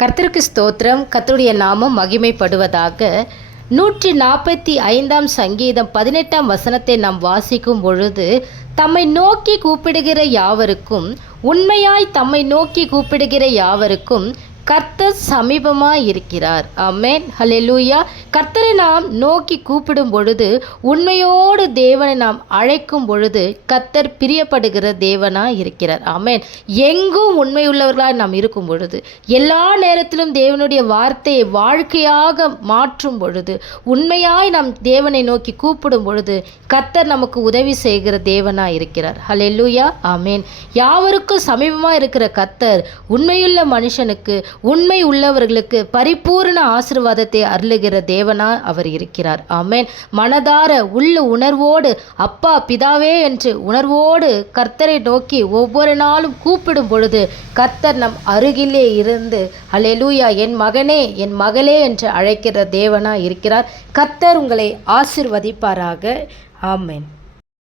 கர்த்தருக்கு ஸ்தோத்திரம். கர்த்தருடைய நாமம் மகிமைப்படுவதாக. 145 சங்கீதம் 18 வசனத்தை நாம் வாசிக்கும் பொழுது, தம்மை நோக்கி கூப்பிடுகிற யாவருக்கும், உண்மையாய் தம்மை நோக்கி கூப்பிடுகிற யாவருக்கும் கர்த்தர் சமீபமாய் இருக்கிறார். ஆமென், ஹல்லேலூயா. கர்த்தரை நாம் நோக்கி கூப்பிடும் பொழுது, உண்மையோடு தேவனை நாம் அழைக்கும் பொழுது கர்த்தர் பிரியப்படுகிற தேவனாய் இருக்கிறார். ஆமென். எங்கும் உண்மையுள்ளவர்களாய் நாம் இருக்கும் பொழுது, எல்லா நேரத்திலும் தேவனுடைய வார்த்தையை வாழ்க்கையாக மாற்றும் பொழுது, உண்மையாய் நாம் தேவனை நோக்கி கூப்பிடும் பொழுது கர்த்தர் நமக்கு உதவி செய்கிற தேவனாய் இருக்கிறார். ஹல்லேலூயா, ஆமென். யாவருக்கும் சமீபமாக இருக்கிற கர்த்தர் உண்மையுள்ள மனுஷனுக்கு, உண்மை உள்ளவர்களுக்கு பரிபூர்ண ஆசீர்வாதத்தை அருளுகிற தேவனா அவர் இருக்கிறார். ஆமென். மனதார உள்ள உணர்வோடு, அப்பா பிதாவே என்று உணர்வோடு கர்த்தரை நோக்கி ஒவ்வொரு நாளும் கூப்பிடும் பொழுது கர்த்தர் நம் அருகிலே இருந்து ஹல்லேலூயா, என் மகனே என் மகளே என்று அழைக்கிற தேவனா இருக்கிறார். கர்த்தர் உங்களை ஆசீர்வதிப்பாராக. ஆமென்.